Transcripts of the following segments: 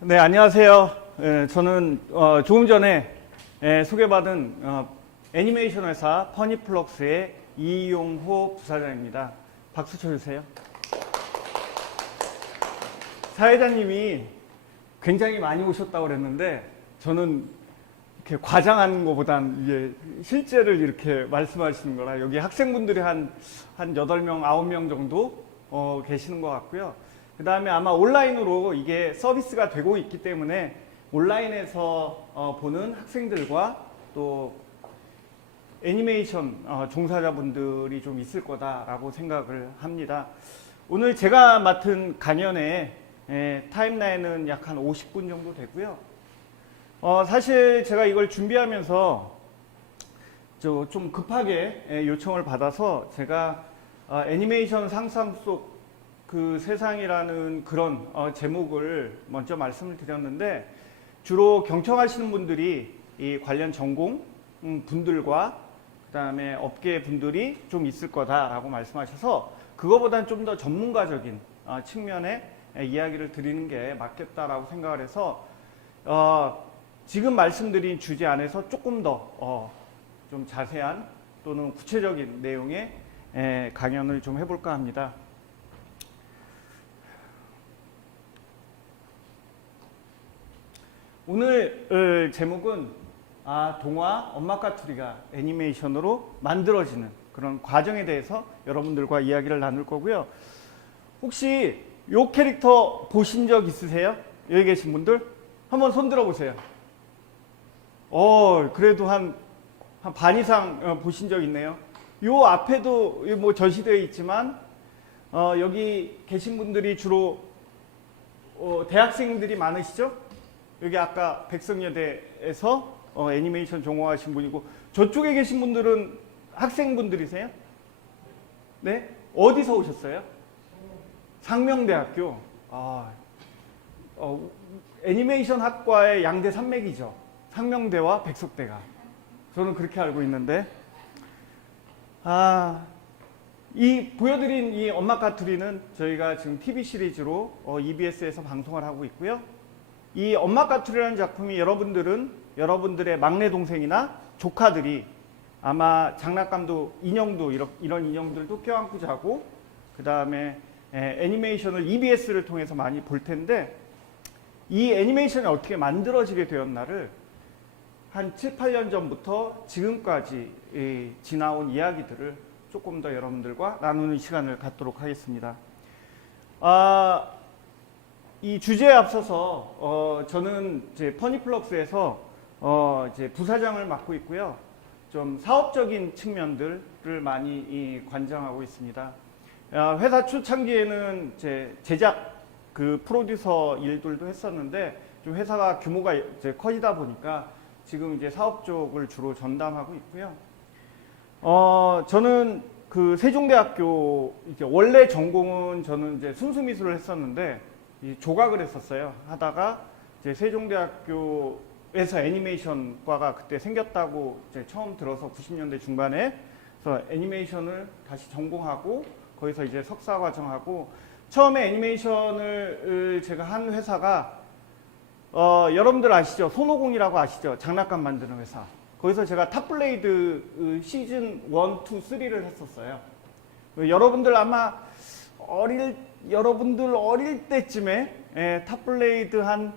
네, 안녕하세요. 저는 조금 전에 소개받은 애니메이션 회사 퍼니플럭스의 이용호 부사장입니다. 박수 쳐주세요. 사회자님이 굉장히 많이 오셨다고 그랬는데 저는 이렇게 과장하는 것보단 이게 실제를 이렇게 말씀하시는 거라 여기 학생분들이 한 8명, 9명 정도 계시는 것 같고요. 그 다음에 아마 온라인으로 이게 서비스가 되고 있기 때문에 온라인에서 보는 학생들과 또 애니메이션 종사자분들이 좀 있을 거다라고 생각을 합니다. 오늘 제가 맡은 강연의 타임라인은 약 한 50분 정도 되고요. 사실 제가 이걸 준비하면서 좀 급하게 요청을 받아서 제가 애니메이션 상상 속 그 세상이라는 그런 제목을 먼저 말씀을 드렸는데 주로 경청하시는 분들이 이 관련 전공 분들과 그 다음에 업계 분들이 좀 있을 거다라고 말씀하셔서 그거보다는 좀 더 전문가적인 측면의 이야기를 드리는 게 맞겠다라고 생각을 해서 지금 말씀드린 주제 안에서 조금 더 좀 자세한 또는 구체적인 내용의 강연을 좀 해볼까 합니다. 오늘 제목은 동화 엄마까투리가 애니메이션으로 만들어지는 그런 과정에 대해서 여러분들과 이야기를 나눌 거고요. 혹시 이 캐릭터 보신 적 있으세요? 여기 계신 분들? 한번 손 들어보세요. 그래도 한 반 이상 보신 적 있네요. 요 앞에도 뭐 전시되어 있지만 여기 계신 분들이 주로 대학생들이 많으시죠? 여기 아까 백석여대에서 애니메이션 전공하신 분이고 저쪽에 계신 분들은 학생분들이세요? 네? 어디서 오셨어요? 상명대학교. 애니메이션 학과의 양대 산맥이죠. 상명대와 백석대가. 저는 그렇게 알고 있는데 이 보여드린 이 엄마까투리는 저희가 지금 TV 시리즈로 EBS에서 방송을 하고 있고요. 이 엄마까투리라는 작품이 여러분들의 막내 동생이나 조카들이 아마 장난감도 인형도 이런 인형들도 껴안고 자고 그 다음에 애니메이션을 EBS를 통해서 많이 볼 텐데 이 애니메이션이 어떻게 만들어지게 되었나를 한 7, 8년 전부터 지금까지 지나온 이야기들을 조금 더 여러분들과 나누는 시간을 갖도록 하겠습니다. 이 주제에 앞서서 저는 이제 퍼니플럭스에서 이제 부사장을 맡고 있고요. 좀 사업적인 측면들을 많이 관장하고 있습니다. 회사 초창기에는 제작 그 프로듀서 일들도 했었는데 좀 회사가 규모가 이제 커지다 보니까 지금 이제 사업 쪽을 주로 전담하고 있고요. 저는 그 세종대학교 이제 원래 전공은 저는 이제 순수미술을 했었는데 조각을 했었어요. 하다가 이제 세종대학교에서 애니메이션과가 그때 생겼다고 이제 처음 들어서 90년대 중반에 그래서 애니메이션을 다시 전공하고 거기서 이제 석사 과정하고 처음에 애니메이션을 제가 한 회사가 여러분들 아시죠? 손오공이라고 아시죠? 장난감 만드는 회사. 거기서 제가 탑블레이드 시즌 1, 2, 3를 했었어요. 여러분들 아마 여러분들 어릴 때쯤에 탑블레이드 한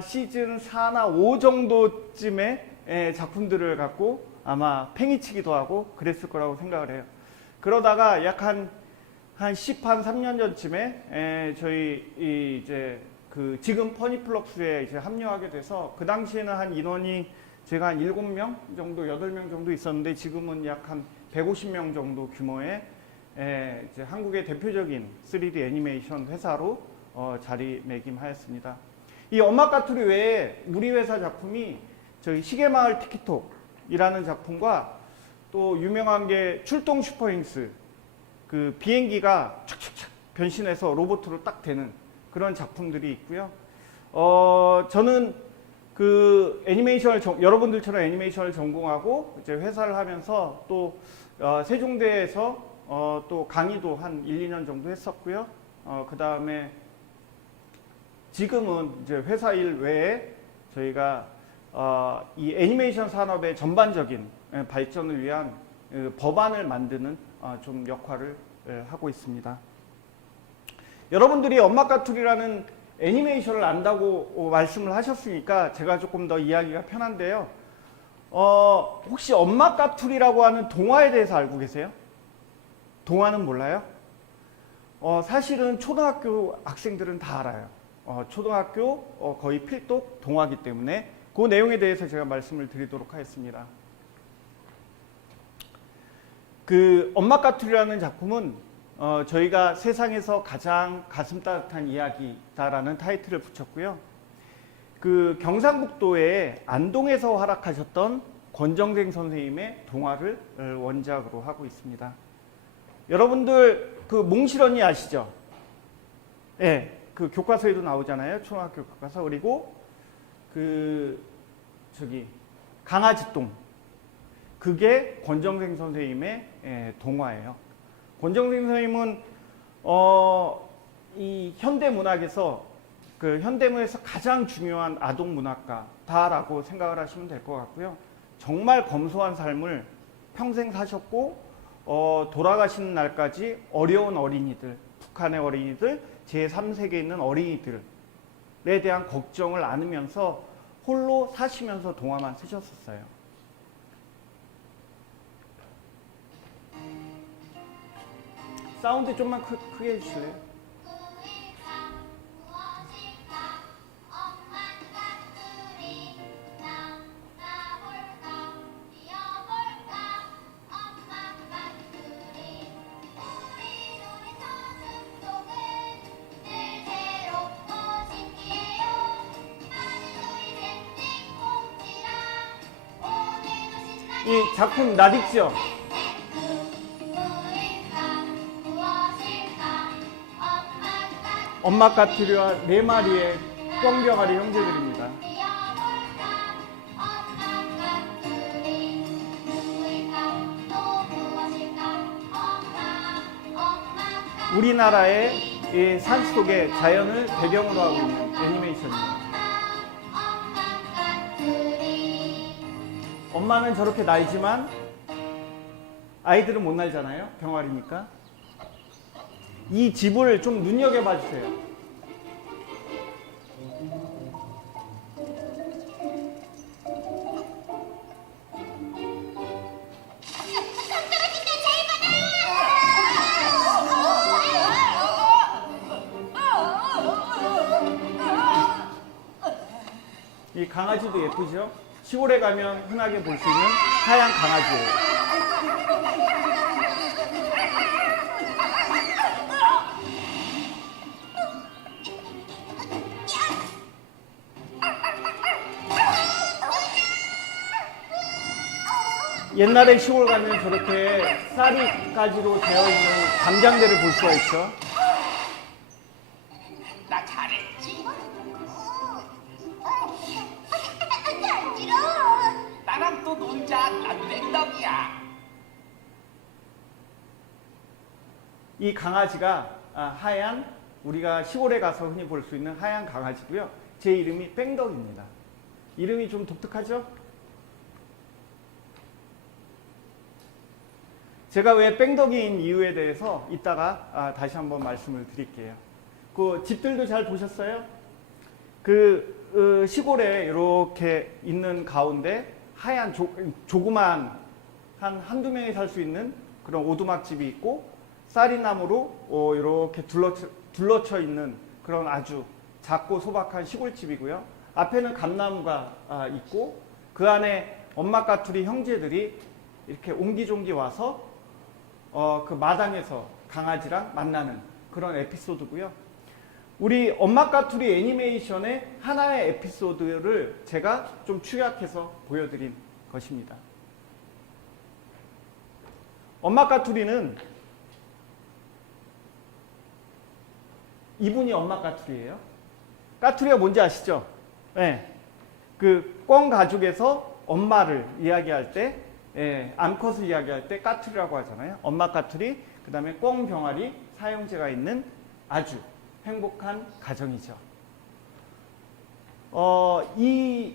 시즌 4나 5 정도쯤에 작품들을 갖고 아마 팽이치기도 하고 그랬을 거라고 생각을 해요. 그러다가 약 한 13년 전쯤에 저희 이제 그 지금 퍼니플럭스에 이제 합류하게 돼서 그 당시에는 한 인원이 제가 한 7명 정도, 8명 정도 있었는데 지금은 약 한 150명 정도 규모의 이제 한국의 대표적인 3D 애니메이션 회사로 자리매김하였습니다. 이 엄마까투리 외에 우리 회사 작품이 저희 시계마을 티키톡이라는 작품과 또 유명한 게 출동 슈퍼윙스 그 비행기가 착착착 변신해서 로봇으로 딱 되는 그런 작품들이 있고요. 저는 그 애니메이션을 여러분들처럼 애니메이션을 전공하고 이제 회사를 하면서 또 세종대에서 또 강의도 한 1, 2년 정도 했었고요. 그 다음에 지금은 이제 회사 일 외에 저희가 이 애니메이션 산업의 전반적인 발전을 위한 법안을 만드는 좀 역할을 하고 있습니다. 여러분들이 엄마까투리라는 애니메이션을 안다고 말씀을 하셨으니까 제가 조금 더 이야기가 편한데요. 혹시 엄마까투리라고 하는 동화에 대해서 알고 계세요? 동화는 몰라요? 사실은 초등학교 학생들은 다 알아요. 초등학교 거의 필독 동화이기 때문에 그 내용에 대해서 제가 말씀을 드리도록 하겠습니다. 그 엄마까투리라는 작품은 저희가 세상에서 가장 가슴 따뜻한 이야기다라는 타이틀을 붙였고요. 그 경상북도의 안동에서 활약하셨던 권정생 선생님의 동화를 원작으로 하고 있습니다. 여러분들 그 몽실언니 아시죠? 네, 그 교과서에도 나오잖아요. 초등학교 교과서. 그리고 그 저기 강아지똥. 그게 권정생 선생님의 동화예요. 권정생 선생님은 이 현대 문학에서 그 현대문에서 가장 중요한 아동 문학가다라고 생각을 하시면 될 것 같고요. 정말 검소한 삶을 평생 사셨고 돌아가시는 날까지 어려운 어린이들, 북한의 어린이들, 제3세계에 있는 어린이들에 대한 걱정을 안으면서 홀로 사시면서 동화만 쓰셨었어요. 사운드 좀만 크게 해주실래요? 이 작품 낯익죠? 엄마까투리와 4마리의 꿩병아리 형제들입니다. 우리나라의 이 산속의 자연을 배경으로 하고 있는 애니메이션입니다. 엄마는 저렇게 날지만 아이들은 못 날잖아요. 병아리니까. 이 집을 좀 눈여겨봐 주세요. 이 강아지도 예쁘죠? 시골에 가면 흔하게 볼 수 있는 하얀 강아지예요. 옛날에 시골 가면 저렇게 쌀이가지로 되어있는 담장대를 볼 수가 있죠. 나 잘했지? 나랑 또 놀자. 난 랜덤이야. 이 강아지가 하얀, 우리가 시골에 가서 흔히 볼 수 있는 하얀 강아지고요. 제 이름이 뺑덕입니다. 이름이 좀 독특하죠? 제가 왜 뺑덕이인 이유에 대해서 이따가 다시 한번 말씀을 드릴게요. 그 집들도 잘 보셨어요? 그 시골에 이렇게 있는 가운데 하얀 조그만 한두 명이 살 수 있는 그런 오두막집이 있고 쌀이나무로 이렇게 둘러쳐 있는 그런 아주 작고 소박한 시골집이고요. 앞에는 감나무가 있고 그 안에 엄마까투리 형제들이 이렇게 옹기종기 와서 그 마당에서 강아지랑 만나는 그런 에피소드고요. 우리 엄마까투리 애니메이션의 하나의 에피소드를 제가 좀 축약해서 보여드린 것입니다. 엄마까투리는 이분이 엄마까투리예요. 까투리가 뭔지 아시죠? 네. 그 꿩 가족에서 엄마를 이야기할 때 암컷을 이야기할 때 까투리라고 하잖아요. 엄마까투리, 그 다음에 꿩병아리, 사형제가 있는 아주 행복한 가정이죠. 이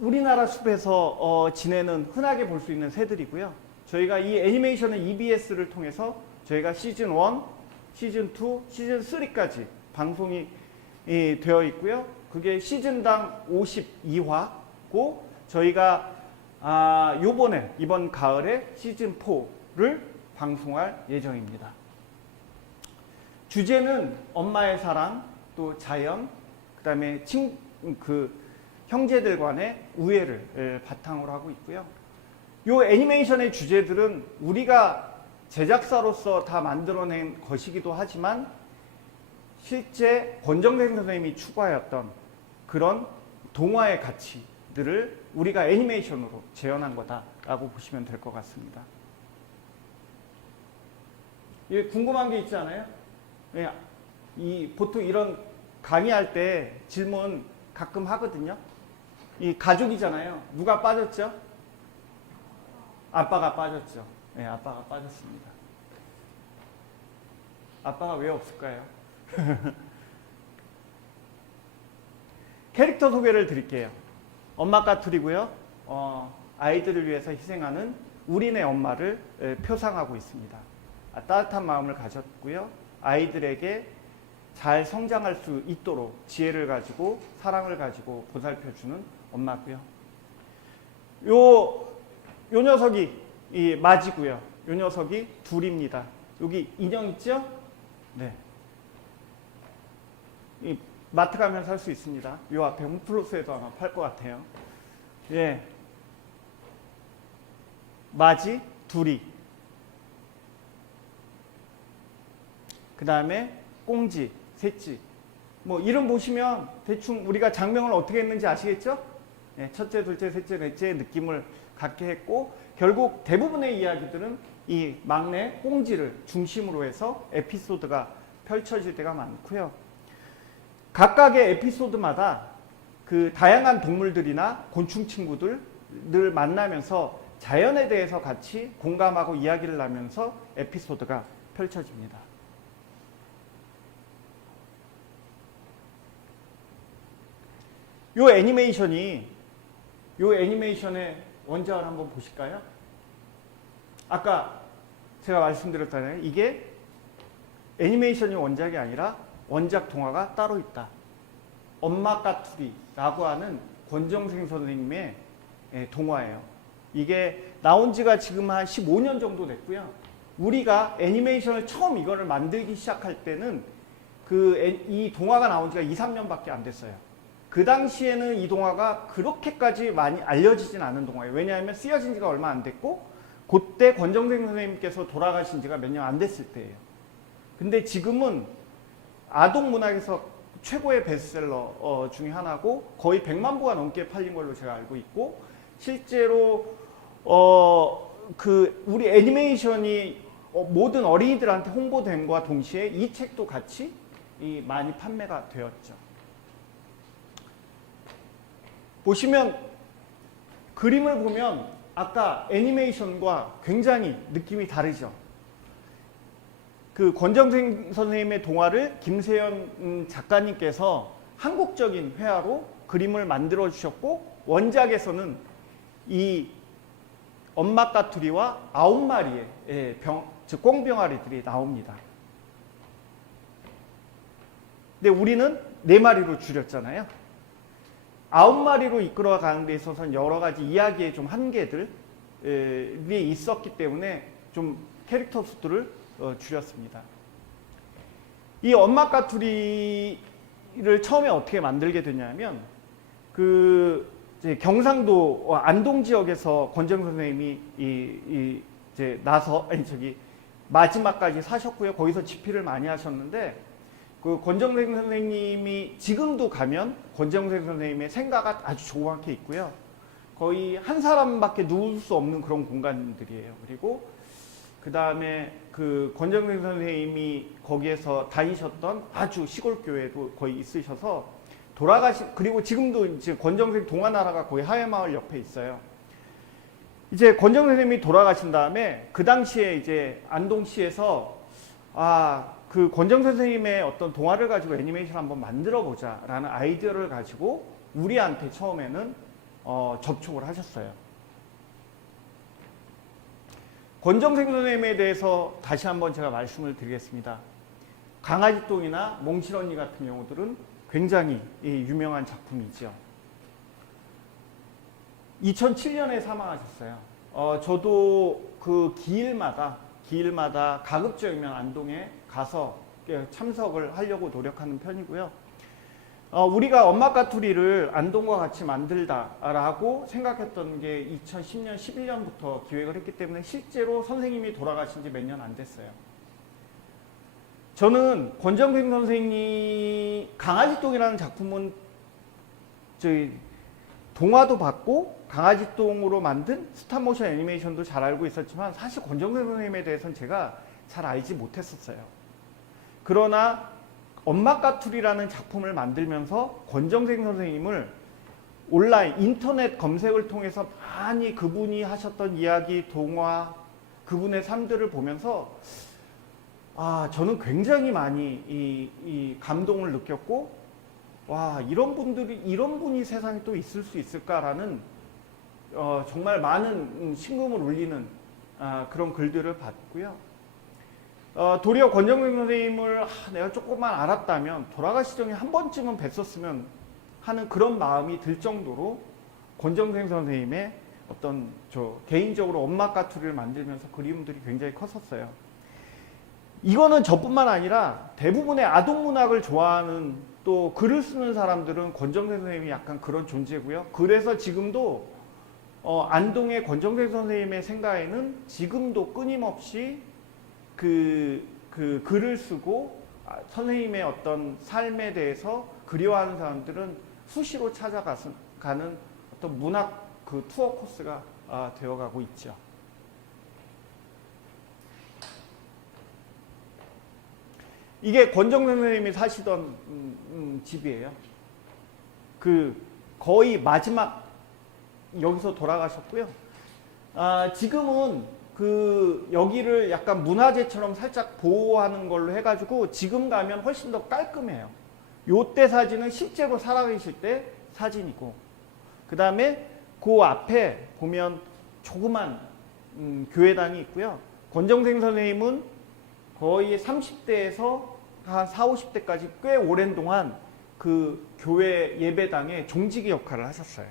우리나라 숲에서 지내는 흔하게 볼 수 있는 새들이고요. 저희가 이 애니메이션은 EBS를 통해서 저희가 시즌 1, 시즌 2, 시즌 3까지 방송이 되어 있고요. 그게 시즌당 52화고 저희가 이번 가을에 시즌 4를 방송할 예정입니다. 주제는 엄마의 사랑, 또 자연, 그 다음에 형제들 간의 우애를 바탕으로 하고 있고요. 이 애니메이션의 주제들은 우리가 제작사로서 다 만들어낸 것이기도 하지만 실제 권정생 선생님이 추구하였던 그런 동화의 가치들을 우리가 애니메이션으로 재현한 거다라고 보시면 될 것 같습니다. 궁금한 게 있지 않아요? 보통 이런 강의할 때 질문 가끔 하거든요. 이 가족이잖아요. 누가 빠졌죠? 아빠가 빠졌죠. 네, 아빠가 빠졌습니다. 아빠가 왜 없을까요? 캐릭터 소개를 드릴게요. 엄마 까투리고요. 아이들을 위해서 희생하는 우리네 엄마를 표상하고 있습니다. 따뜻한 마음을 가졌고요. 아이들에게 잘 성장할 수 있도록 지혜를 가지고 사랑을 가지고 보살펴주는 엄마고요. 요 녀석이 이 마지고요. 요 녀석이 둘입니다. 여기 인형 있죠? 네. 이 마트 가면 살 수 있습니다. 요 앞에 홈플러스에도 아마 팔 것 같아요. 예. 마지, 둘이. 그 다음에 꽁지, 셋지. 뭐 이름 보시면 대충 우리가 장명을 어떻게 했는지 아시겠죠? 예, 첫째, 둘째, 셋째, 넷째 느낌을 갖게 했고 결국 대부분의 이야기들은 이 막내 꽁지를 중심으로 해서 에피소드가 펼쳐질 때가 많고요. 각각의 에피소드마다 그 다양한 동물들이나 곤충 친구들을 만나면서 자연에 대해서 같이 공감하고 이야기를 하면서 에피소드가 펼쳐집니다. 요 애니메이션의 원작을 한번 보실까요? 아까 제가 말씀드렸잖아요. 이게 애니메이션이 원작이 아니라 원작 동화가 따로 있다. 엄마 까투리라고 하는 권정생 선생님의 동화예요. 이게 나온 지가 지금 한 15년 정도 됐고요. 우리가 애니메이션을 처음 이거를 만들기 시작할 때는 이 동화가 나온 지가 2, 3년밖에 안 됐어요. 그 당시에는 이 동화가 그렇게까지 많이 알려지진 않은 동화예요. 왜냐하면 쓰여진 지가 얼마 안 됐고 그때 권정생 선생님께서 돌아가신 지가 몇 년 안 됐을 때예요. 근데 지금은 아동 문학에서 최고의 베스트셀러 중에 하나고 거의 100만 부가 넘게 팔린 걸로 제가 알고 있고 실제로 우리 애니메이션이 모든 어린이들한테 홍보됨과 동시에 이 책도 같이 많이 판매가 되었죠. 보시면 그림을 보면 아까 애니메이션과 굉장히 느낌이 다르죠. 그 권정생 선생님의 동화를 김세연 작가님께서 한국적인 회화로 그림을 만들어 주셨고 원작에서는 이 엄마 까투리와 9마리의 즉 꽁병아리들이 나옵니다. 근데 우리는 4마리로 줄였잖아요. 9마리로 이끌어가는 데 있어서는 여러 가지 이야기의 좀 한계들이 있었기 때문에 좀 캐릭터 수들을 줄였습니다. 이 엄마 까투리를 처음에 어떻게 만들게 되냐면 이제 경상도 안동 지역에서 권정 선생님이 이제 마지막까지 사셨고요. 거기서 집필을 많이 하셨는데 그 권정생 선생님이 지금도 가면 권정생 선생님의 생가가 아주 조그맣게 있고요. 거의 한 사람밖에 누울 수 없는 그런 공간들이에요. 그리고 그 다음에 그 권정생 선생님이 거기에서 다니셨던 아주 시골 교회도 거의 있으셔서 그리고 지금도 이제 권정생 동화나라가 거의 하회마을 옆에 있어요. 이제 권정생 선생님이 돌아가신 다음에 그 당시에 이제 안동시에서 그 권정 선생님의 어떤 동화를 가지고 애니메이션 한번 만들어 보자 라는 아이디어를 가지고 우리한테 처음에는 접촉을 하셨어요. 권정생 선생님에 대해서 다시 한번 제가 말씀을 드리겠습니다. 강아지똥이나 몽실언니 같은 경우들은 굉장히 유명한 작품이죠. 2007년에 사망하셨어요. 저도 그 기일마다 가급적이면 안동에 가서 참석을 하려고 노력하는 편이고요. 우리가 엄마 까투리를 안동과 같이 만들다라고 생각했던 게 2010년, 11년부터 기획을 했기 때문에 실제로 선생님이 돌아가신 지 몇 년 안 됐어요. 저는 권정생 선생님 강아지똥이라는 작품은 저희 동화도 봤고 강아지똥으로 만든 스탑모션 애니메이션도 잘 알고 있었지만 사실 권정생 선생님에 대해서는 제가 잘 알지 못했었어요. 그러나 엄마 까투리라는 작품을 만들면서 권정생 선생님을 온라인 인터넷 검색을 통해서 많이 그분이 하셨던 이야기, 동화, 그분의 삶들을 보면서 저는 굉장히 많이 이 감동을 느꼈고, 와, 이런 분이 세상에 또 있을 수 있을까라는 정말 많은 심금을 울리는 그런 글들을 봤고요. 도리어 권정생 선생님을 내가 조금만 알았다면 돌아가시 전에 한 번쯤은 뵀었으면 하는 그런 마음이 들 정도로 권정생 선생님의 어떤 개인적으로 엄마 까투리를 만들면서 그리움들이 굉장히 컸었어요. 이거는 저뿐만 아니라 대부분의 아동문학을 좋아하는 또 글을 쓰는 사람들은 권정생 선생님이 약간 그런 존재고요. 그래서 지금도 안동의 권정생 선생님의 생가에는 지금도 끊임없이 그 글을 쓰고 선생님의 어떤 삶에 대해서 그리워하는 사람들은 수시로 찾아가는 어떤 문학 그 투어 코스가 되어가고 있죠. 이게 권정생 선생님이 사시던 집이에요. 그 거의 마지막 여기서 돌아가셨고요. 지금은 그 여기를 약간 문화재처럼 살짝 보호하는 걸로 해가지고 지금 가면 훨씬 더 깔끔해요. 요때 사진은 실제로 살아계실 때 사진이고, 그 다음에 그 앞에 보면 조그만 교회당이 있고요. 권정생 선생님은 거의 30대에서 한 40, 50대까지 꽤 오랜 동안 그 교회 예배당의 종지기 역할을 하셨어요.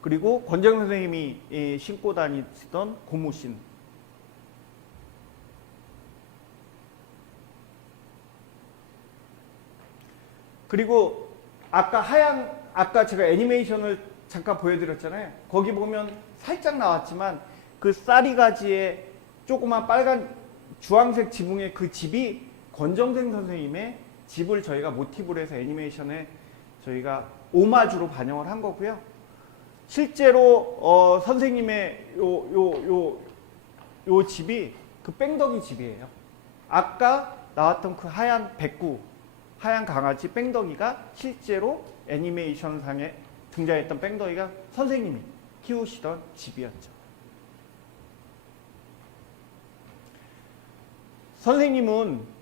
그리고 권정생 선생님이 신고 다니시던 고무신, 그리고 아까 제가 애니메이션을 잠깐 보여드렸잖아요. 거기 보면 살짝 나왔지만 그 쌀이가지에 조그만 빨간 주황색 지붕의 그 집이 권정생 선생님의 집을 저희가 모티브로 해서 애니메이션에 저희가 오마주로 반영을 한 거고요. 실제로 선생님의 요 집이 그 뺑덕이 집이에요. 아까 나왔던 그 하얀 백구, 하얀 강아지 뺑덕이가 실제로 애니메이션상에 등장했던 뺑덕이가 선생님이 키우시던 집이었죠. 선생님은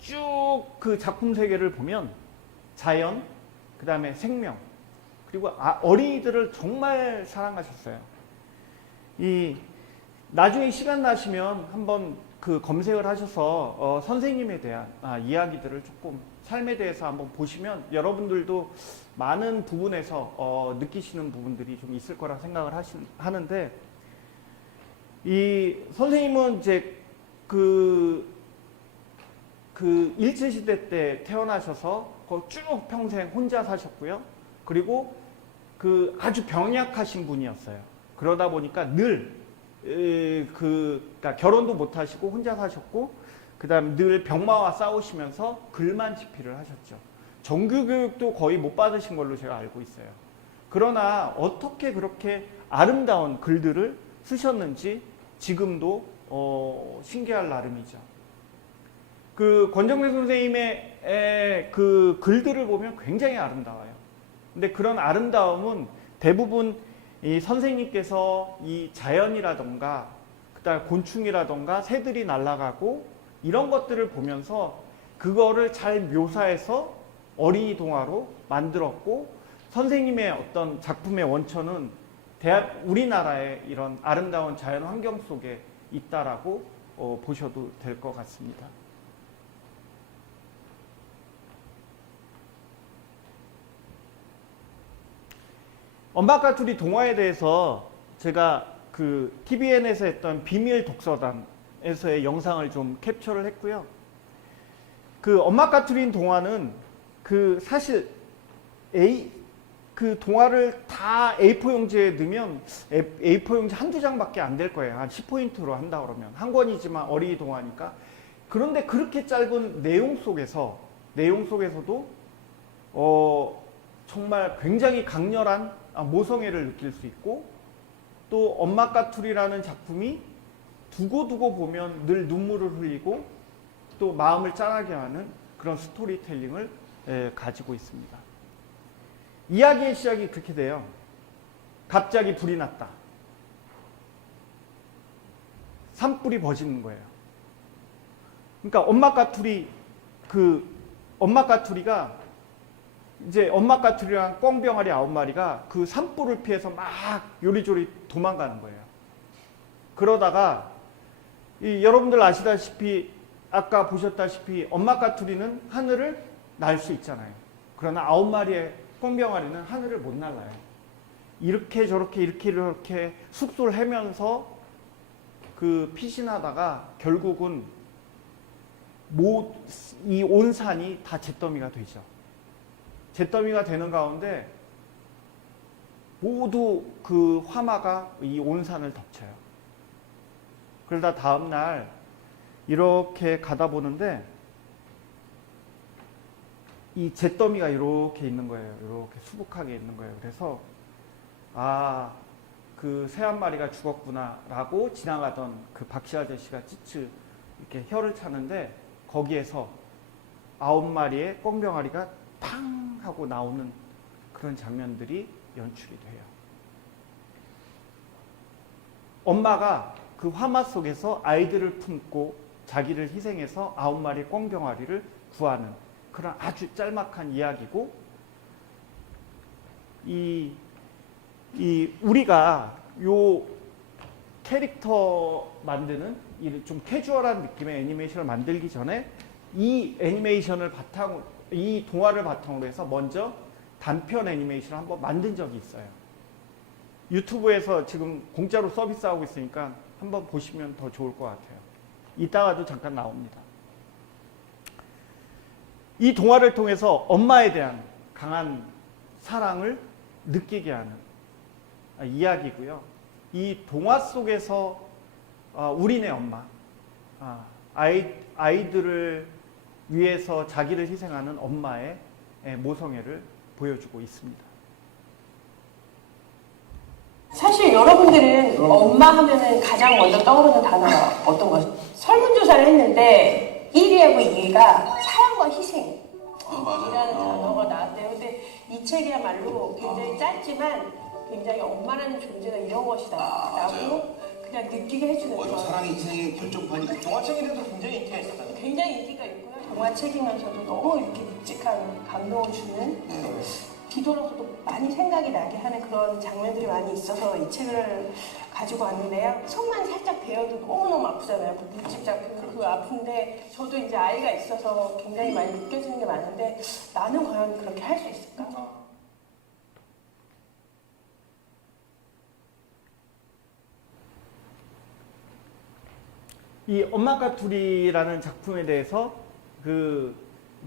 쭉 그 작품 세계를 보면 자연, 그 다음에 생명, 그리고 어린이들을 정말 사랑하셨어요. 나중에 시간 나시면 한번 그 검색을 하셔서 선생님에 대한 이야기들을 조금 삶에 대해서 한번 보시면 여러분들도 많은 부분에서 느끼시는 부분들이 좀 있을 거라 생각을 하는데, 이 선생님은 이제 그 일제시대 때 태어나셔서 쭉 평생 혼자 사셨고요. 그리고 그 아주 병약하신 분이었어요. 그러다 보니까 늘 그러니까 결혼도 못 하시고 혼자 사셨고, 그 다음에 늘 병마와 싸우시면서 글만 집필을 하셨죠. 정규교육도 거의 못 받으신 걸로 제가 알고 있어요. 그러나 어떻게 그렇게 아름다운 글들을 쓰셨는지 지금도 신기할 나름이죠. 그 권정생 선생님의 그 글들을 보면 굉장히 아름다워요. 근데 그런 아름다움은 대부분 이 선생님께서 이 자연이라던가 그다음 곤충이라던가 새들이 날아가고 이런 것들을 보면서 그거를 잘 묘사해서 어린이 동화로 만들었고, 선생님의 어떤 작품의 원천은 우리나라의 이런 아름다운 자연 환경 속에 있다라고 보셔도 될 것 같습니다. 엄마과 둘이 동화에 대해서 제가 그 TVN에서 했던 비밀 독서단에서의 영상을 좀 캡처를 했고요. 그 엄마과 둘인 동화는 그 사실 그 동화를 다 A4 용지에 넣으면 A4 용지 한두 장밖에 안 될 거예요. 한 10포인트로 한다 그러면. 한 권이지만 어린이 동화니까. 그런데 그렇게 짧은 내용 속에서도 정말 굉장히 강렬한 모성애를 느낄 수 있고, 또 엄마 까투리라는 작품이 두고두고 보면 늘 눈물을 흘리고 또 마음을 짠하게 하는 그런 스토리텔링을 가지고 있습니다. 이야기의 시작이 그렇게 돼요. 갑자기 불이 났다. 산불이 버지는 거예요. 그러니까 엄마 까투리가 이제 엄마 까투리랑 꿩병아리 9마리가 그 산불을 피해서 막 요리조리 도망가는 거예요. 그러다가 여러분들 아시다시피 아까 보셨다시피 엄마 까투리는 하늘을 날 수 있잖아요. 그러나 9마리의 꿩병아리는 하늘을 못 날아요. 이렇게 저렇게 이렇게 숙소를 헤면서 그 피신하다가 결국은 이 온 산이 다 잿더미가 되죠. 잿더미가 되는 가운데 모두 그 화마가 이 온 산을 덮쳐요. 그러다 다음날 이렇게 가다 보는데 이 잿더미가 이렇게 있는 거예요. 이렇게 수북하게 있는 거예요. 그래서 그 새 한 마리가 죽었구나라고 지나가던 그 박씨 아저씨가 찌츠 이렇게 혀를 차는데, 거기에서 9마리의 꿩병아리가 팡 하고 나오는 그런 장면들이 연출이 돼요. 엄마가 그 화마 속에서 아이들을 품고 자기를 희생해서 9마리 꿩병아리를 구하는 그런 아주 짤막한 이야기고, 우리가 요 캐릭터 만드는 좀 캐주얼한 느낌의 애니메이션을 만들기 전에 이 동화를 바탕으로 해서 먼저 단편 애니메이션을 한번 만든 적이 있어요. 유튜브에서 지금 공짜로 서비스하고 있으니까 한번 보시면 더 좋을 것 같아요. 이따가도 잠깐 나옵니다. 이 동화를 통해서 엄마에 대한 강한 사랑을 느끼게 하는 이야기고요. 이 동화 속에서 우리네 엄마, 아이들을 위해서 자기를 희생하는 엄마의 모성애를 보여주고 있습니다. 사실 여러분들은 엄마 하면은 가장 먼저 떠오르는 단어가 어떤 거죠? 설문조사를 했는데 1위하고 2위가 사랑과 희생이라는 단어가 나왔대요. 근데 이 책이야말로 굉장히 짧지만 굉장히 엄마라는 존재가 이런 것이다 라고 그냥 느끼게 해주는 거예요. 사랑의 희생의 결정판이 동화책이라도 굉장히 인기가 있었잖아요. 굉장히 인기가 있고요. 동화책이면서도 너무 이렇게 묵직한 감동을 주는 뒤돌아서도 많이 생각이 나게 하는 그런 장면들이 많이 있어서 이 책을 가지고 왔는데요. 속만 살짝 베어도 너무너무 아프잖아요. 그 물집 잡히는 그 아픈데, 저도 이제 아이가 있어서 굉장히 많이 느껴지는 게 많은데, 나는 과연 그렇게 할 수 있을까? 이 엄마과 둘이라는 작품에 대해서 그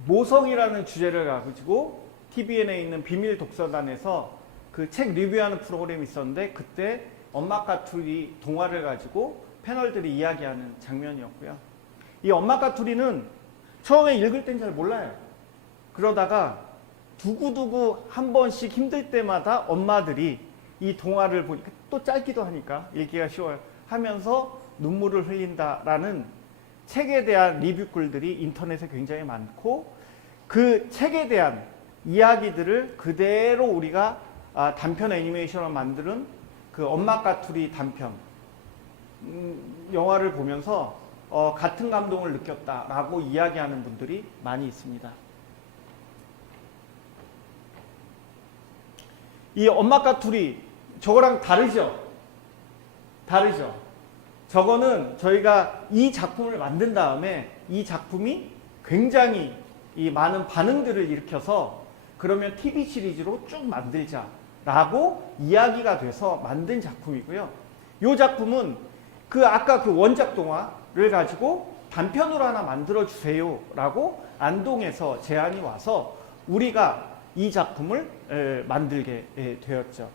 모성이라는 주제를 가지고 TVN에 있는 비밀 독서단에서 그 책 리뷰하는 프로그램이 있었는데, 그때 엄마과 둘이 동화를 가지고 패널들이 이야기하는 장면이었고요. 이 엄마과 둘이는 처음에 읽을 땐 잘 몰라요. 그러다가 두고두고 한 번씩 힘들 때마다 엄마들이 이 동화를 보니까, 또 짧기도 하니까 읽기가 쉬워요, 하면서 눈물을 흘린다라는 책에 대한 리뷰글들이 인터넷에 굉장히 많고, 그 책에 대한 이야기들을 그대로 우리가 단편 애니메이션을 만드는 그 엄마 까투리 단편 영화를 보면서 같은 감동을 느꼈다라고 이야기하는 분들이 많이 있습니다. 이 엄마 까투리 저거랑 다르죠? 다르죠? 저거는 저희가 이 작품을 만든 다음에 이 작품이 굉장히 이 많은 반응들을 일으켜서 그러면 TV 시리즈로 쭉 만들자라고 이야기가 돼서 만든 작품이고요. 이 작품은 아까 그 원작 동화를 가지고 단편으로 하나 만들어 주세요 라고 안동에서 제안이 와서 우리가 이 작품을 만들게 되었죠.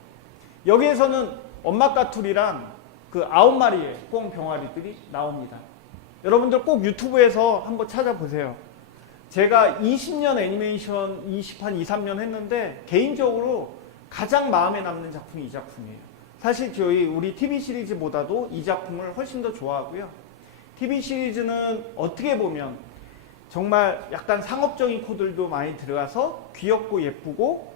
여기에서는 엄마 까투리랑 그 9마리의 꽁병아리들이 나옵니다. 여러분들 꼭 유튜브에서 한번 찾아보세요. 제가 20년 애니메이션 한 2, 3년 했는데 개인적으로 가장 마음에 남는 작품이 이 작품이에요. 사실 우리 TV 시리즈보다도 이 작품을 훨씬 더 좋아하고요. TV 시리즈는 어떻게 보면 정말 약간 상업적인 코드도 많이 들어가서 귀엽고 예쁘고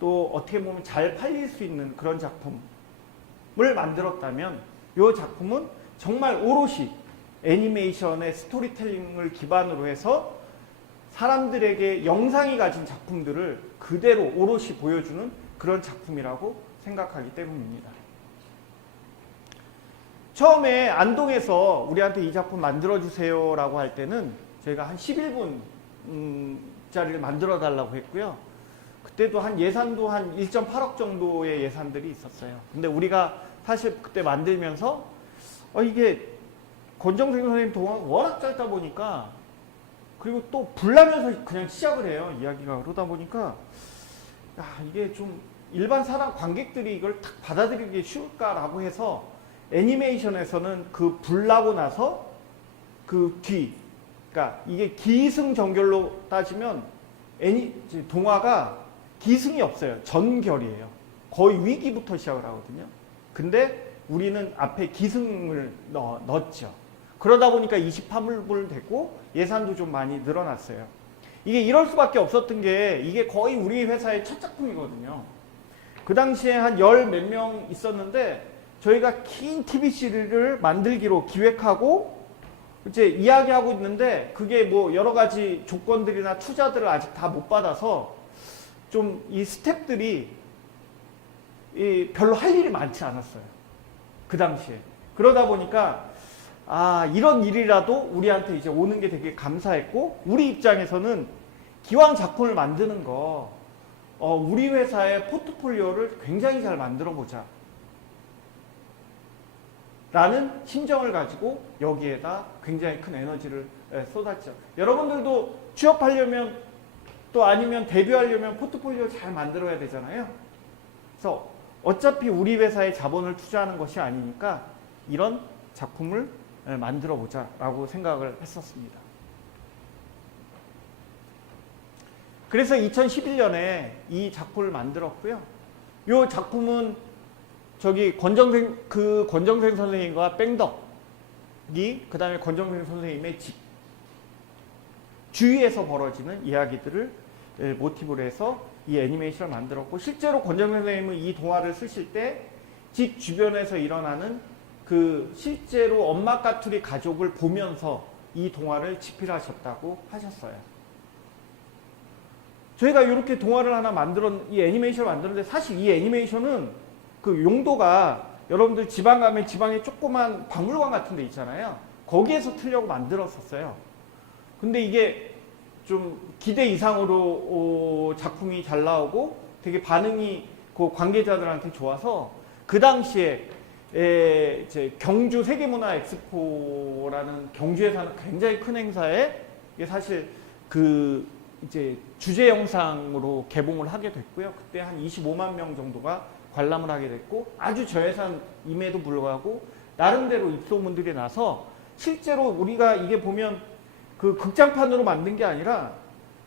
또 어떻게 보면 잘 팔릴 수 있는 그런 작품을 만들었다면 이 작품은 정말 오롯이 애니메이션의 스토리텔링을 기반으로 해서 사람들에게 영상이 가진 작품들을 그대로 오롯이 보여주는 그런 작품이라고 생각하기 때문입니다. 처음에 안동에서 우리한테 이 작품 만들어주세요 라고 할 때는 저희가 한 11분짜리를 만들어 달라고 했고요. 그때도 예산도 한 1.8억 정도의 예산들이 있었어요. 근데 우리가 사실 그때 만들면서 이게 권정생 선생님 동화가 워낙 짧다 보니까 그리고 또 불나면서 그냥 시작을 해요. 이야기가 그러다 보니까 이게 좀 일반 사람 관객들이 이걸 딱 받아들이기 쉬울까라고 해서 애니메이션에서는 그 불나고 나서 그 뒤, 그러니까 이게 기승전결로 따지면 동화가 기승이 없어요. 전결이에요. 거의 위기부터 시작을 하거든요. 근데 우리는 앞에 기승을 넣었죠. 그러다 보니까 28불 됐고 예산도 좀 많이 늘어났어요. 이게 이럴 수밖에 없었던 게 이게 거의 우리 회사의 첫 작품이거든요. 그 당시에 한 10 몇 명 있었는데 저희가 긴 TV 시리즈를 만들기로 기획하고 이제 이야기하고 있는데 그게 뭐 여러 가지 조건들이나 투자들을 아직 다 못 받아서 좀 이 스태프들이 별로 할 일이 많지 않았어요. 그 당시에. 그러다 보니까 이런 일이라도 우리한테 이제 오는 게 되게 감사했고 우리 입장에서는 기왕 작품을 만드는 거 우리 회사의 포트폴리오를 굉장히 잘 만들어 보자 라는 심정을 가지고 여기에다 굉장히 큰 에너지를 쏟았죠. 여러분들도 취업하려면 또 아니면 데뷔하려면 포트폴리오 잘 만들어야 되잖아요. 그래서 어차피 우리 회사에 자본을 투자하는 것이 아니니까 이런 작품을 만들어 보자 라고 생각을 했었습니다. 그래서 2011년에 이 작품을 만들었고요. 이 작품은 권정생 선생님과 뺑덕이 그 다음에 권정생 선생님의 집 주위에서 벌어지는 이야기들을 모티브로 해서 이 애니메이션을 만들었고 실제로 권정생 선생님은 이 동화를 쓰실 때 집 주변에서 일어나는 그 실제로 엄마 까투리 가족을 보면서 이 동화를 집필하셨다고 하셨어요. 저희가 이렇게 동화를 하나 이 애니메이션을 만들었는데 사실 이 애니메이션은 그 용도가 여러분들 지방 가면 지방에 조그만 박물관 같은 데 있잖아요. 거기에서 틀려고 만들었었어요. 근데 이게 좀 기대 이상으로 작품이 잘 나오고 되게 반응이 그 관계자들한테 좋아서 그 당시에 이제 경주 세계문화 엑스포라는 경주에서 하는 굉장히 큰 행사에 이게 사실 이제 주제 영상으로 개봉을 하게 됐고요. 그때 한 25만 명 정도가 관람을 하게 됐고 아주 저예산임에도 불구하고 나름대로 입소문들이 나서 실제로 우리가 이게 보면 그 극장판으로 만든 게 아니라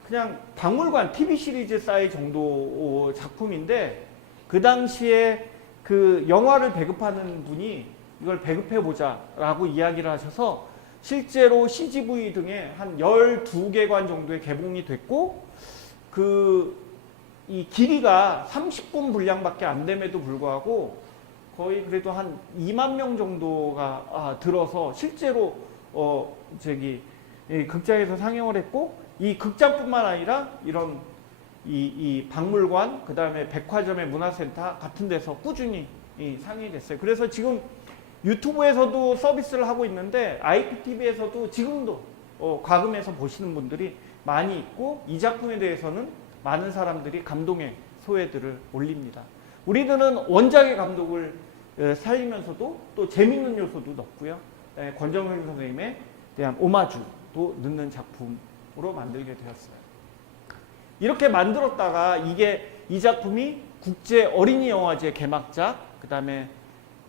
그냥 박물관 TV 시리즈 사이즈 정도 작품인데 그 당시에 그 영화를 배급하는 분이 이걸 배급해보자 라고 이야기를 하셔서 실제로 CGV 등에 한 12개관 정도의 개봉이 됐고 이 길이가 30분 분량밖에 안 됨에도 불구하고 거의 그래도 한 2만 명 정도가 들어서 실제로 이 극장에서 상영을 했고, 이 극장뿐만 아니라 이런 이 박물관, 그 다음에 백화점의 문화센터 같은 데서 꾸준히 상영이 됐어요. 그래서 지금 유튜브에서도 서비스를 하고 있는데 IPTV에서도 지금도 과금해서 보시는 분들이 많이 있고, 이 작품에 대해서는 많은 사람들이 감동의 소회들을 올립니다. 우리들은 원작의 감독을 살리면서도 또 재밌는 요소도 넣고요. 권정생 선생님에 대한 오마주도 넣는 작품으로 만들게 되었어요. 이렇게 만들었다가 이 작품이 국제 어린이 영화제 개막작, 그 다음에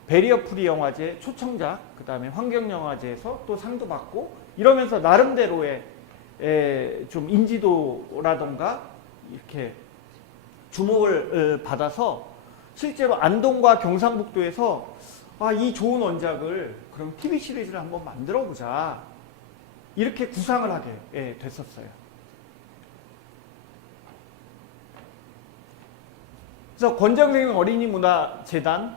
베리어 프리 영화제 초청작, 그 다음에 환경 영화제에서 또 상도 받고, 이러면서 나름대로의 좀 인지도라던가 이렇게 주목을 받아서 실제로 안동과 경상북도에서 이 좋은 원작을 그럼 TV 시리즈를 한번 만들어 보자, 이렇게 구상을 하게 됐었어요. 그래서 권정생 어린이문화재단,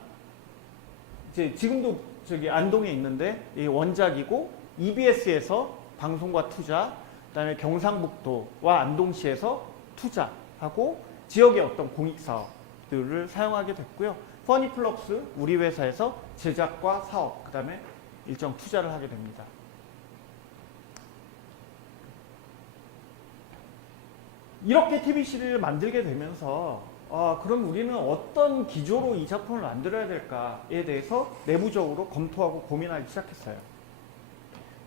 이제 지금도 저기 안동에 있는데 이 원작이고, EBS에서 방송과 투자, 그다음에 경상북도와 안동시에서 투자하고 지역의 어떤 공익사업들을 사용하게 됐고요. 퍼니플럭스 우리 회사에서 제작과 사업, 그다음에 일정 투자를 하게 됩니다. 이렇게 TV 시리즈를 만들게 되면서 그럼 우리는 어떤 기조로 이 작품을 만들어야 될까에 대해서 내부적으로 검토하고 고민하기 시작했어요.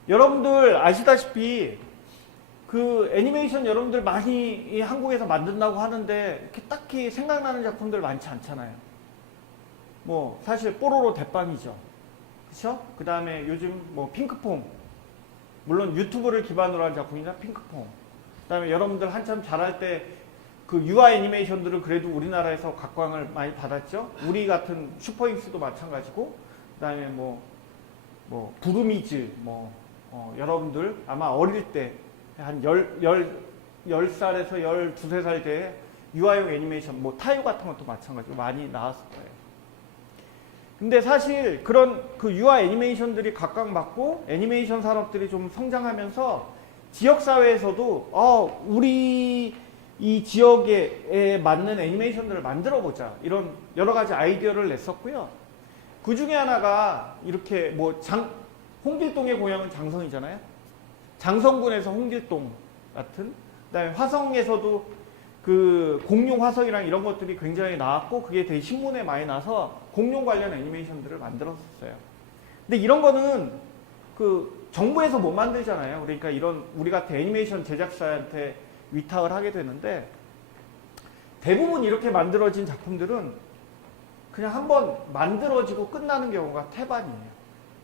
여러분들 아시다시피 그 애니메이션 여러분들 많이 한국에서 만든다고 하는데 이렇게 딱히 생각나는 작품들 많지 않잖아요. 뭐 사실 뽀로로 대빵이죠. 그렇죠? 그 다음에 요즘 뭐 핑크퐁, 물론 유튜브를 기반으로 한 작품이나 핑크퐁. 그 다음에 여러분들 한참 잘할 때 그 유아 애니메이션들은 그래도 우리나라에서 각광을 많이 받았죠. 우리 같은 슈퍼잉스도 마찬가지고, 그 다음에 뭐 부르미즈, 여러분들 아마 어릴 때 한 10살에서 12살 때 유아용 애니메이션, 타요 같은 것도 마찬가지로 많이 나왔을 거예요. 근데 사실 그런 그 유아 애니메이션들이 각광받고 애니메이션 산업들이 좀 성장하면서 지역사회에서도 우리 이 지역에 맞는 애니메이션들을 만들어보자, 이런 여러 가지 아이디어를 냈었고요. 그 중에 하나가 이렇게 홍길동의 고향은 장성이잖아요. 장성군에서 홍길동 같은, 그다음에 화성에서도 그 공룡 화성이랑 이런 것들이 굉장히 나왔고, 그게 되게 신문에 많이 나서 공룡 관련 애니메이션들을 만들었어요. 근데 이런 거는 그 정부에서 못 만들잖아요. 그러니까 이런 우리 같은 애니메이션 제작사한테 위탁을 하게 되는데, 대부분 이렇게 만들어진 작품들은 그냥 한번 만들어지고 끝나는 경우가 태반이에요.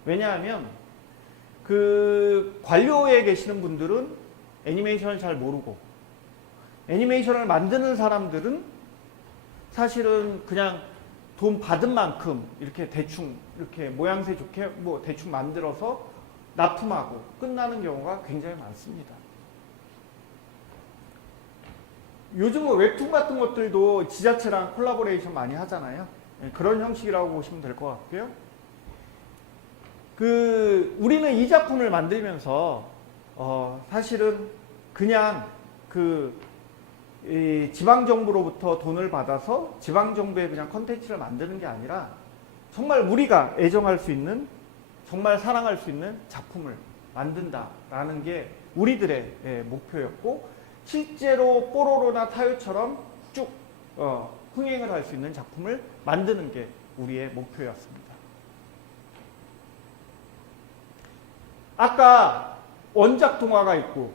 왜냐하면 그 관료에 계시는 분들은 애니메이션을 잘 모르고, 애니메이션을 만드는 사람들은 사실은 그냥 돈 받은 만큼 이렇게 대충 이렇게 모양새 좋게 대충 만들어서 납품하고 끝나는 경우가 굉장히 많습니다. 요즘은 웹툰 같은 것들도 지자체랑 콜라보레이션 많이 하잖아요. 그런 형식이라고 보시면 될 것 같고요. 우리는 이 작품을 만들면서 사실은 그냥 이 지방정부로부터 돈을 받아서 지방정부에 그냥 컨텐츠를 만드는 게 아니라 정말 우리가 애정할 수 있는, 정말 사랑할 수 있는 작품을 만든다라는 게 우리들의 목표였고, 실제로 뽀로로나 타요처럼 쭉 흥행을 할 수 있는 작품을 만드는 게 우리의 목표였습니다. 아까 원작 동화가 있고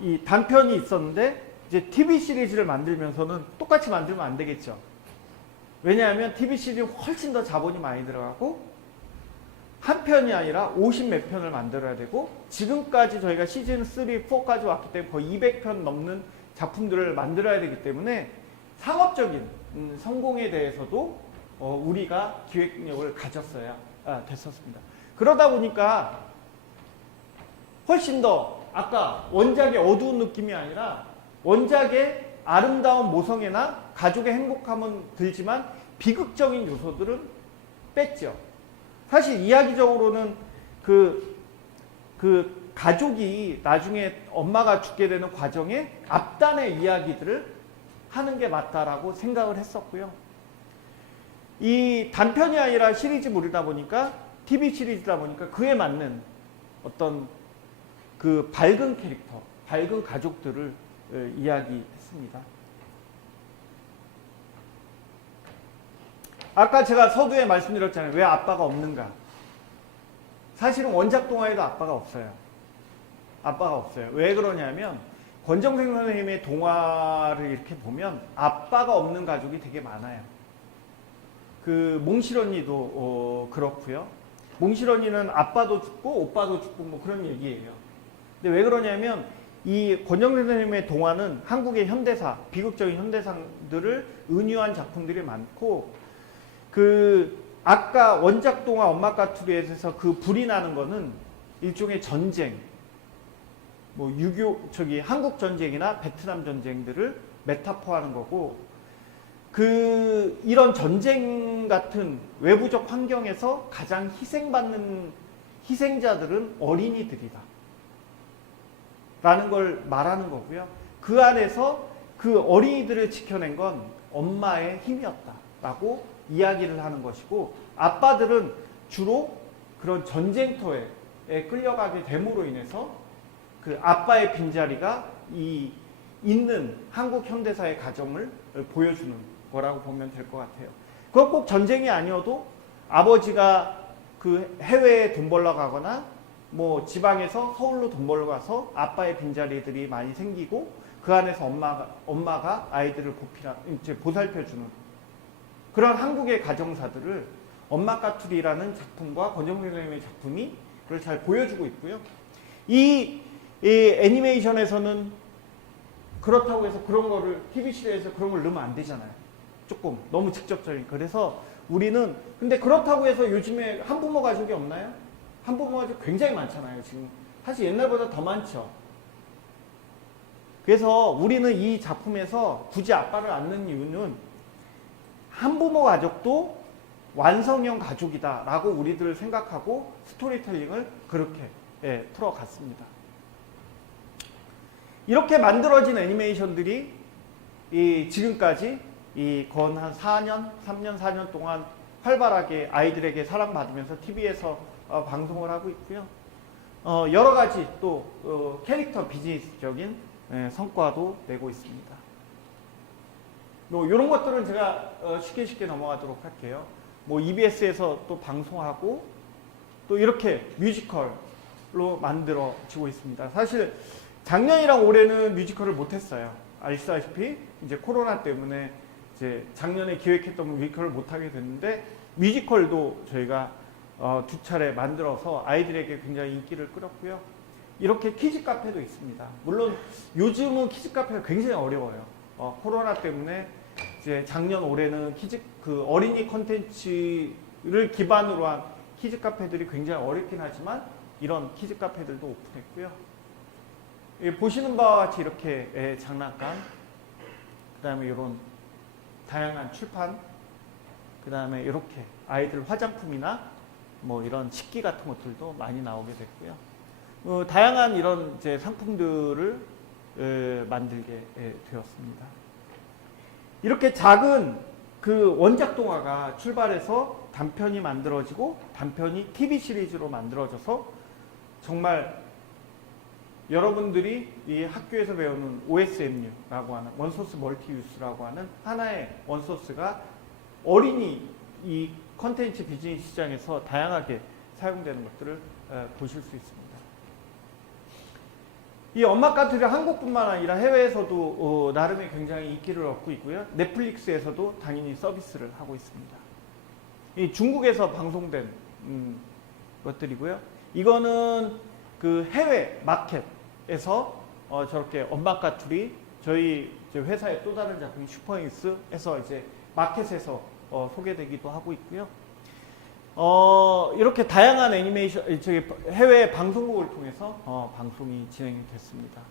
이 단편이 있었는데, 이제 TV 시리즈를 만들면서는 똑같이 만들면 안 되겠죠. 왜냐하면 TV 시리즈는 훨씬 더 자본이 많이 들어가고, 한 편이 아니라 50몇 편을 만들어야 되고, 지금까지 저희가 시즌 3, 4까지 왔기 때문에 거의 200편 넘는 작품들을 만들어야 되기 때문에 상업적인 성공에 대해서도 우리가 기획력을 가졌어야 됐었습니다. 그러다 보니까 훨씬 더 아까 원작의 어두운 느낌이 아니라 원작의 아름다운 모성애나 가족의 행복함은 들지만 비극적인 요소들은 뺐죠. 사실 이야기적으로는 그 그 가족이 나중에 엄마가 죽게 되는 과정에 앞단의 이야기들을 하는 게 맞다라고 생각을 했었고요. 이 단편이 아니라 시리즈물이다 보니까 TV 시리즈다 보니까 그에 맞는 어떤 그 밝은 캐릭터, 밝은 가족들을 이야기했습니다. 아까 제가 서두에 말씀드렸잖아요. 왜 아빠가 없는가? 사실은 원작 동화에도 아빠가 없어요. 아빠가 없어요. 왜 그러냐면 권정생 선생님의 동화를 이렇게 보면 아빠가 없는 가족이 되게 많아요. 그 몽실 언니도 그렇고요. 몽실 언니는 아빠도 죽고 오빠도 죽고 뭐 그런 얘기예요. 근데 왜 그러냐면 이 권정생 선생님의 동화는 한국의 현대사, 비극적인 현대사들을 은유한 작품들이 많고 그 아까 원작 동화 엄마 까투리에서 그 불이 나는 거는 일종의 전쟁, 뭐 한국 전쟁이나 베트남 전쟁들을 메타포하는 거고 그 이런 전쟁 같은 외부적 환경에서 가장 희생받는 희생자들은 어린이들이다 라는 걸 말하는 거고요. 그 안에서 그 어린이들을 지켜낸 건 엄마의 힘이었다 라고 이야기를 하는 것이고 아빠들은 주로 그런 전쟁터에 끌려가게 됨으로 인해서 그 아빠의 빈자리가 이 있는 한국 현대사의 가정을 보여주는 거라고 보면 될 것 같아요. 그건 꼭 전쟁이 아니어도 아버지가 그 해외에 돈 벌러 가거나 뭐 지방에서 서울로 돈 벌러 가서 아빠의 빈자리들이 많이 생기고 그 안에서 엄마가 아이들을 보살펴주는 그런 한국의 가정사들을 엄마 까투리라는 작품과 권정생 선생님의 작품이 그걸 잘 보여주고 있고요. 이 애니메이션에서는 그렇다고 해서 그런 거를 TV 시리즈에서 그런 걸 넣으면 안 되잖아요. 조금 너무 직접적인. 그래서 우리는 근데 그렇다고 해서 요즘에 한부모 가족이 없나요? 한부모 가족 굉장히 많잖아요. 지금 사실 옛날보다 더 많죠. 그래서 우리는 이 작품에서 굳이 아빠를 안 넣는 이유는 한부모 가족도 완성형 가족이다라고 우리들 생각하고 스토리텔링을 그렇게 풀어갔습니다. 이렇게 만들어진 애니메이션들이 지금까지 건 한 3년, 4년 동안 활발하게 아이들에게 사랑받으면서 TV에서 방송을 하고 있고요. 여러 가지 또 캐릭터 비즈니스적인 성과도 내고 있습니다. 뭐 이런 것들은 제가 쉽게 넘어가도록 할게요. 뭐 EBS에서 또 방송하고 또 이렇게 뮤지컬로 만들어지고 있습니다. 사실 작년이랑 올해는 뮤지컬을 못했어요. 아시다시피 이제 코로나 때문에 이제 작년에 기획했던 뮤지컬을 못하게 됐는데 뮤지컬도 저희가 2차례 만들어서 아이들에게 굉장히 인기를 끌었고요. 이렇게 키즈 카페도 있습니다. 물론 요즘은 키즈 카페가 굉장히 어려워요. 코로나 때문에 이제 작년 올해는 어린이 콘텐츠를 기반으로 한 키즈 카페들이 굉장히 어렵긴 하지만 이런 키즈 카페들도 오픈했고요. 보시는 바와 같이 이렇게 장난감, 그 다음에 이런 다양한 출판, 그 다음에 이렇게 아이들 화장품이나 뭐 이런 식기 같은 것들도 많이 나오게 됐고요. 다양한 이런 이제 상품들을 만들게 되었습니다. 이렇게 작은 그 원작 동화가 출발해서 단편이 만들어지고 단편이 TV 시리즈로 만들어져서 정말 여러분들이 이 학교에서 배우는 OSMU라고 하는 원소스 멀티유스라고 하는 하나의 원소스가 어린이 이 컨텐츠 비즈니스 시장에서 다양하게 사용되는 것들을 보실 수 있습니다. 이 엄마 까투리 한국뿐만 아니라 해외에서도 나름의 굉장히 인기를 얻고 있고요. 넷플릭스에서도 당연히 서비스를 하고 있습니다. 이 중국에서 방송된 것들이고요. 이거는 그 해외 마켓에서 저렇게 엄마 까투리 저희 회사의 또 다른 작품인 슈퍼잉스에서 이제 마켓에서 소개되기도 하고 있고요. 이렇게 다양한 애니메이션, 해외 방송국을 통해서 방송이 진행이 됐습니다.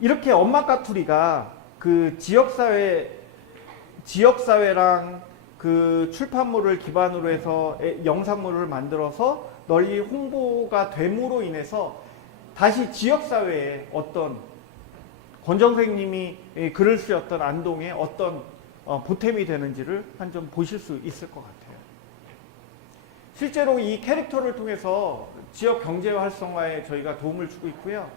이렇게 엄마 까투리가 그 지역사회랑 그 출판물을 기반으로 해서 영상물을 만들어서 널리 홍보가 됨으로 인해서 다시 지역사회에 어떤 권정생님이 글을 쓰였던 안동에 어떤 보탬이 되는지를 한 점 보실 수 있을 것 같아요. 실제로 이 캐릭터를 통해서 지역 경제 활성화에 저희가 도움을 주고 있고요.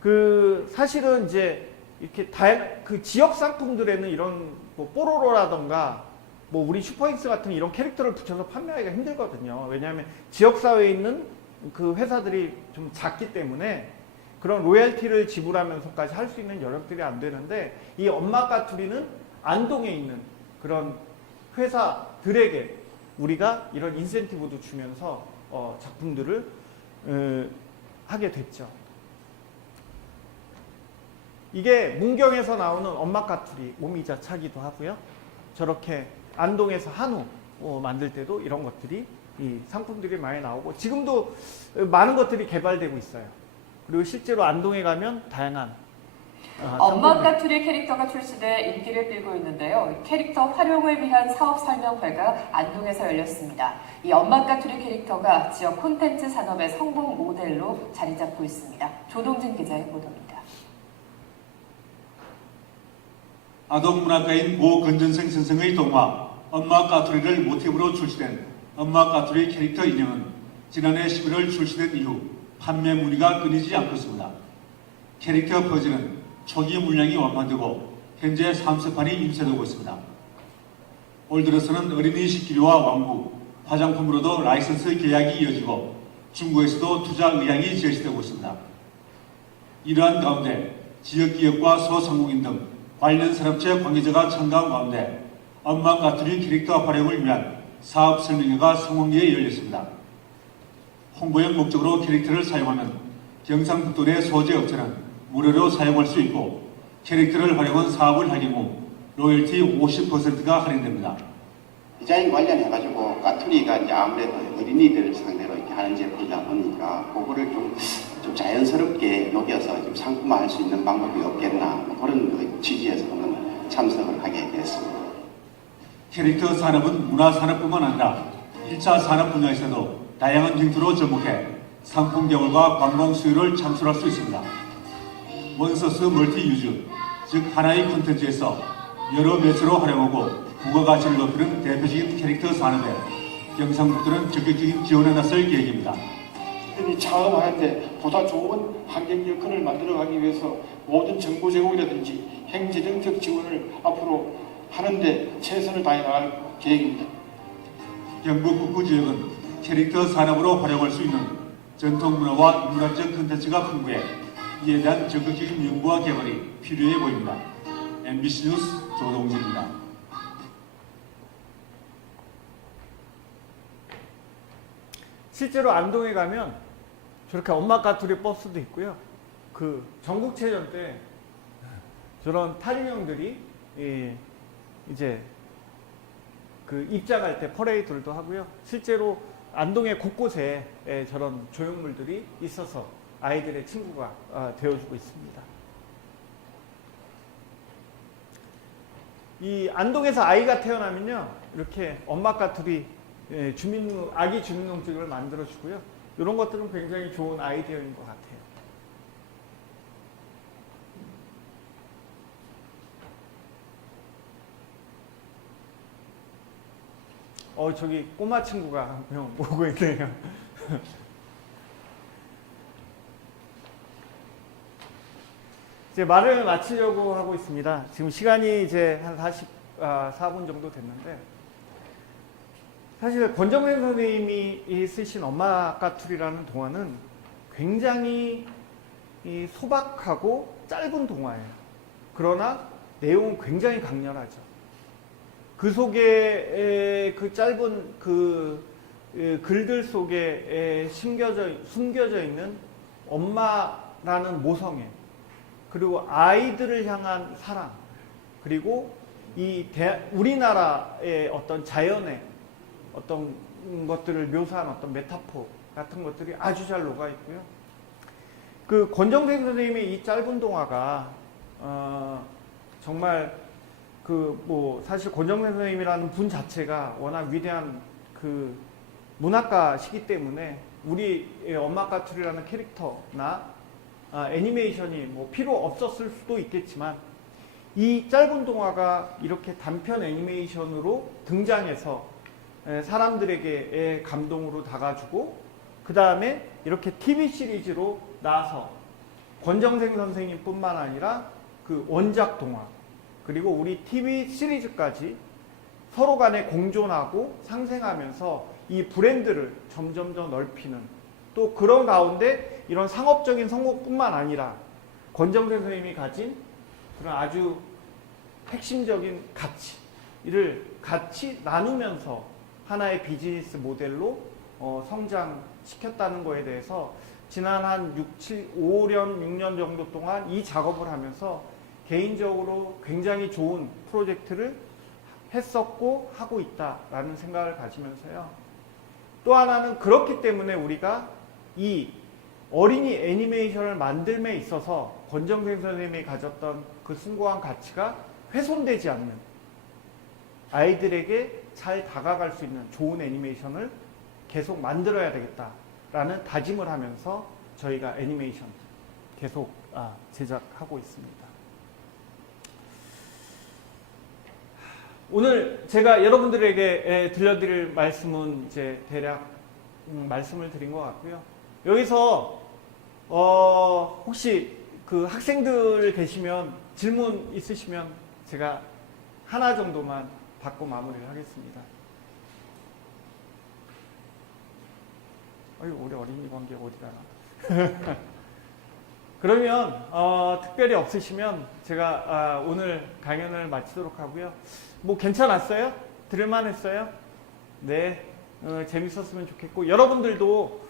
그 사실은 이제 이렇게 그 지역 상품들에는 이런 뭐 뽀로로라던가 뭐 우리 슈퍼인스 같은 이런 캐릭터를 붙여서 판매하기가 힘들거든요. 왜냐하면 지역 사회에 있는 그 회사들이 좀 작기 때문에 그런 로열티를 지불하면서까지 할 수 있는 여력들이 안 되는데, 이 엄마 까투리는 안동에 있는 그런 회사들에게 우리가 이런 인센티브도 주면서 작품들을 하게 됐죠. 이게 문경에서 나오는 엄마 까투리 오미자 차기도 하고요. 저렇게 안동에서 한우 만들 때도 이런 것들이, 이 상품들이 많이 나오고 지금도 많은 것들이 개발되고 있어요. 그리고 실제로 안동에 가면 다양한 엄마 까투리 캐릭터가 출시돼 인기를 끌고 있는데요. 캐릭터 활용을 위한 사업 설명회가 안동에서 열렸습니다. 이 엄마 까투리 캐릭터가 지역 콘텐츠 산업의 성공 모델로 자리 잡고 있습니다. 조동진 기자의 보도입니다. 아동문학가인 모 근전생 선생의 동화 엄마 까투리를 모티브로 출시된 엄마 까투리 캐릭터 인형은 지난해 11월 출시된 이후 판매 문의가 끊이지 않고 있습니다. 캐릭터 퍼즐은 초기 물량이 완판되고 현재 3세판이 임세되고 있습니다. 올 들어서는 어린이 식기류와 왕구, 화장품으로도 라이선스 계약이 이어지고 중국에서도 투자 의향이 제시되고 있습니다. 이러한 가운데 지역기업과 소상공인 등 관련 산업체 관계자가 참가한 가운데 엄마 까투리 캐릭터 활용을 위한 사업 설명회가 성황리에 열렸습니다. 홍보용 목적으로 캐릭터를 사용하면 경상북도 내 소재 업체는 무료로 사용할 수 있고, 캐릭터를 활용한 사업을 하기 후 로열티 50%가 할인됩니다. 디자인 관련해가지고 까투리가 이제 아무래도 어린이들 상대로 이렇게 하는 제품이다 보니까 그거를 좀 자연스럽게 녹여서 좀 상품화할 수 있는 방법이 없겠나, 뭐 그런 그 취지에서 저는 참석을 하게 됐습니다. 캐릭터 산업은 문화산업뿐만 아니라 1차 산업 분야에서도 다양한 형태로 접목해 상품 개발과 관광 수요를 창출할 수 있습니다. 원소스 멀티 유즈, 즉 하나의 콘텐츠에서 여러 매체로 활용하고 부가가치를 높이는 대표적인 캐릭터 산업에 경상북도는 적극적인 지원에 나설 계획입니다. 이 차업하는데 보다 좋은 환경 여건을 만들어가기 위해서 모든 정보 제공이라든지 행정적 지원을 앞으로 하는데 최선을 다해 나갈 계획입니다. 경북 북부 지역은 캐릭터 산업으로 활용할 수 있는 전통문화와 인문학적 콘텐츠가 풍부해 이에 대한 적극적인 연구와 개발이 필요해 보입니다. MBC 뉴스 조동진입니다. 실제로 안동에 가면 저렇게 엄마 까투리 버스도 있고요. 그 전국체전 때 저런 탈인형들이 이제 그 입장할 때 퍼레이드도 하고요. 실제로 안동의 곳곳에 저런 조형물들이 있어서 아이들의 친구가 되어주고 있습니다. 이 안동에서 아이가 태어나면요, 이렇게 엄마 까투리 아기 주민등록증을 만들어주고요. 이런 것들은 굉장히 좋은 아이디어인 것 같아요. 저기 꼬마 친구가 한 명 오고 있네요. 이제 말을 마치려고 하고 있습니다. 지금 시간이 이제 한 44분 정도 됐는데, 사실 권정현 선생님이 쓰신 엄마 까투리라는 동화는 굉장히 소박하고 짧은 동화예요. 그러나 내용은 굉장히 강렬하죠. 그 속에 그 짧은 그 글들 속에 숨겨져 있는 엄마라는 모성애, 그리고 아이들을 향한 사랑, 그리고 우리나라의 어떤 자연의 어떤 것들을 묘사한 어떤 메타포 같은 것들이 아주 잘 녹아 있고요. 그 권정생 선생님의 이 짧은 동화가 정말 사실 권정래 선생님이라는 분 자체가 워낙 위대한 그 문학가시기 때문에 우리 엄마 까투리라는 캐릭터나 애니메이션이 뭐 필요 없었을 수도 있겠지만 이 짧은 동화가 이렇게 단편 애니메이션으로 등장해서 사람들에게 감동으로 다가주고 그 다음에 이렇게 TV 시리즈로 나와서 권정생 선생님뿐만 아니라 그 원작 동화 그리고 우리 TV 시리즈까지 서로 간에 공존하고 상생하면서 이 브랜드를 점점 더 넓히는 또 그런 가운데 이런 상업적인 성공뿐만 아니라 권정생 선생님이 가진 그런 아주 핵심적인 가치를 같이 나누면서 하나의 비즈니스 모델로 성장시켰다는 거에 대해서 지난 한 5년, 6년 정도 동안 이 작업을 하면서 개인적으로 굉장히 좋은 프로젝트를 했었고 하고 있다라는 생각을 가지면서요. 또 하나는 그렇기 때문에 우리가 이 어린이 애니메이션을 만들m에 있어서 권정생 선생님이 가졌던 그 숭고한 가치가 훼손되지 않는 아이들에게 잘 다가갈 수 있는 좋은 애니메이션을 계속 만들어야 되겠다라는 다짐을 하면서 저희가 애니메이션 계속 제작하고 있습니다. 오늘 제가 여러분들에게 들려드릴 말씀은 이제 대략 말씀을 드린 것 같고요. 여기서 혹시 그 학생들 계시면 질문 있으시면 제가 하나 정도만 받고 마무리를 하겠습니다. 아유, 우리 어린이 관계 어디 가나. 그러면 특별히 없으시면 제가 오늘 강연을 마치도록 하고요. 뭐 괜찮았어요? 들을만 했어요? 네, 재밌었으면 좋겠고 여러분들도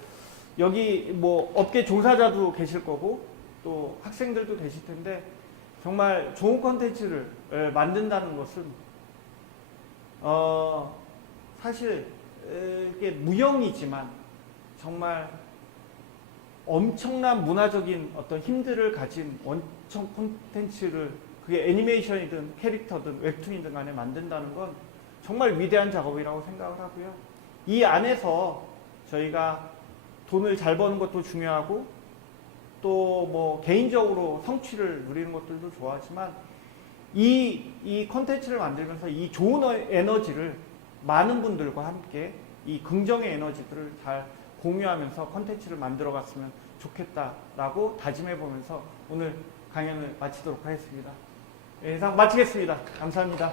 여기 뭐 업계 종사자도 계실 거고 또 학생들도 계실 텐데 정말 좋은 콘텐츠를 만든다는 것은 사실 이게 무형이지만 정말 엄청난 문화적인 어떤 힘들을 가진 원청 콘텐츠를 그게 애니메이션이든 캐릭터든 웹툰이든 간에 만든다는 건 정말 위대한 작업이라고 생각을 하고요. 이 안에서 저희가 돈을 잘 버는 것도 중요하고 또 뭐 개인적으로 성취를 누리는 것들도 좋아하지만 이 콘텐츠를 만들면서 이 좋은 에너지를 많은 분들과 함께 이 긍정의 에너지들을 잘 공유하면서 콘텐츠를 만들어 갔으면 좋겠다라고 다짐해 보면서 오늘 강연을 마치도록 하겠습니다. 이상 마치겠습니다. 감사합니다.